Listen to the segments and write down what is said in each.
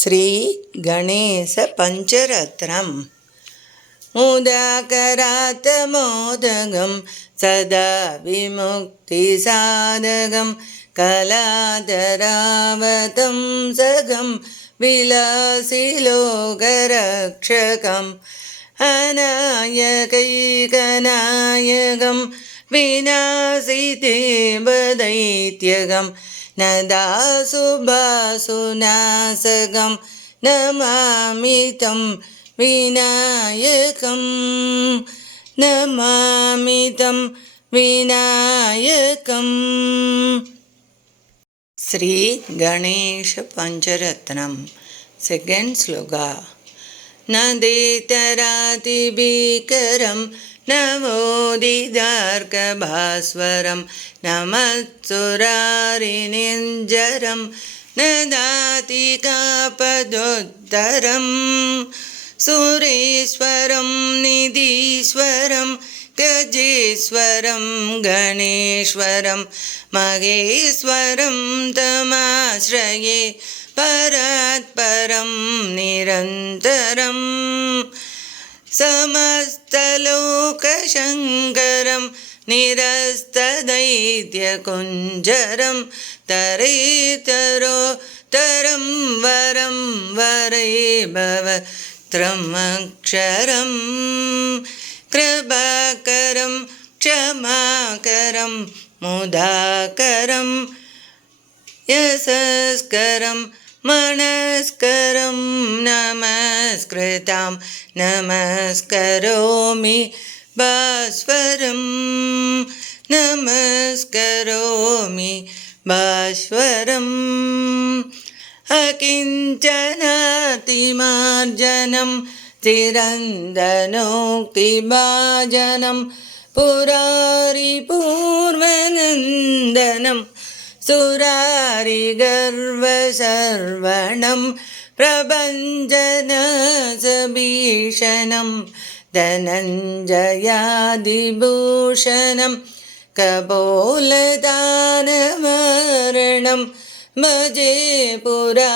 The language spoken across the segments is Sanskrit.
श्रीगणेशपञ्चरत्नं मुदाकरात्मोदगं सदा विमुक्तिसाधकं कलाधरावतं सगं विलासिलोकरक्षकम् अनायकैकनायकं विनाशिदेवदैत्यगं नदासुभासुनाशकं नमामि तं विनायकं नमामि तं विनायकम् श्री गणेश पंचरत्नम सेकेंड श्लोका नदेतरातिभीकरं नवोदितार्कभास्वरं नमत्सुरारिनिञ्जरं नदातिकापदोत्तरं सुरेश्वरं निधीश्वरं गजेश्वरं गणेश्वरं महेश्वरं तमाश्रये परात्परं निरन्तरं समस्तलोकशङ्करं निरस्तदैत्यकुञ्जरं तरेतरोत्तरं वरं वरे भवत्रमक्षरं कृपाकरं क्षमाकरं मुदाकरं यशस्करं मनस्करं नमस्कृतां नमस्करोमि भास्वरं नमस्करोमि भास्वरम् अकिञ्चनातिमार्जनं चिरन्दनोक्तिभाजनं पुरारिपूर्वनन्दनं सुरारिगर्वसर्वणं प्रभञ्जनसभीषणं धनञ्जयादिभूषणं कपोलदानमरणं भजे पुराणवारणम्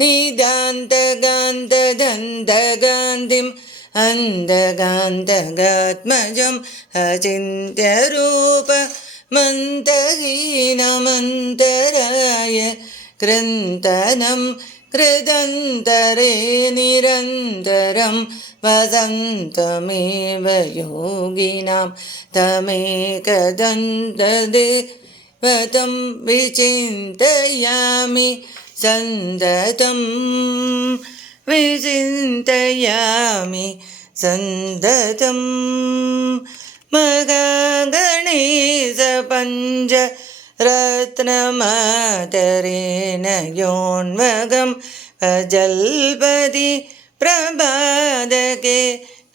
निदान्तगान्तदन्तगान्धिम् अन्धगान्तगात्मजम् अचिन्त्यरूपमन्तहीनमन्तराय कृन्तनं कृदन्तरे निरन्तरं वसन्तमेव योगिनां तमेकदन्तदेवतं विचिन्तयामि सन्ततं विचिन्तयामि सन्ततं महागणेशपञ्चरत्नमातरेण योन्वगं अजल्पति प्रभादके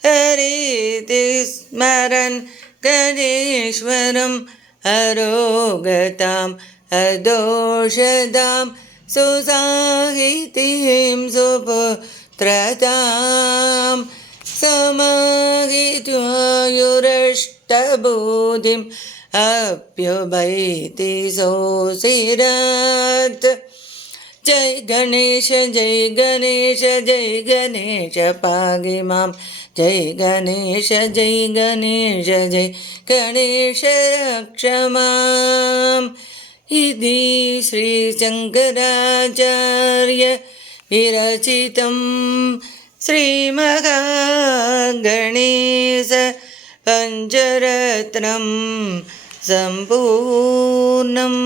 हरिति स्मरन् गणेश्वरम् अरोगताम् अदोषदां सुसाहितीं सुपुत्रतां समाहित्वायुरष्टबुद्धिम् अप्युभैति सोऽसिरात्। जय गणेश जय गणेश जय गणेश पाहि मां जय गणेश जय गणेश जय गणेश रक्ष माम्। इति श्रीशङ्कराचार्य विरचितं श्रीमहागणेश पञ्चरत्नं सम्पूर्णम्।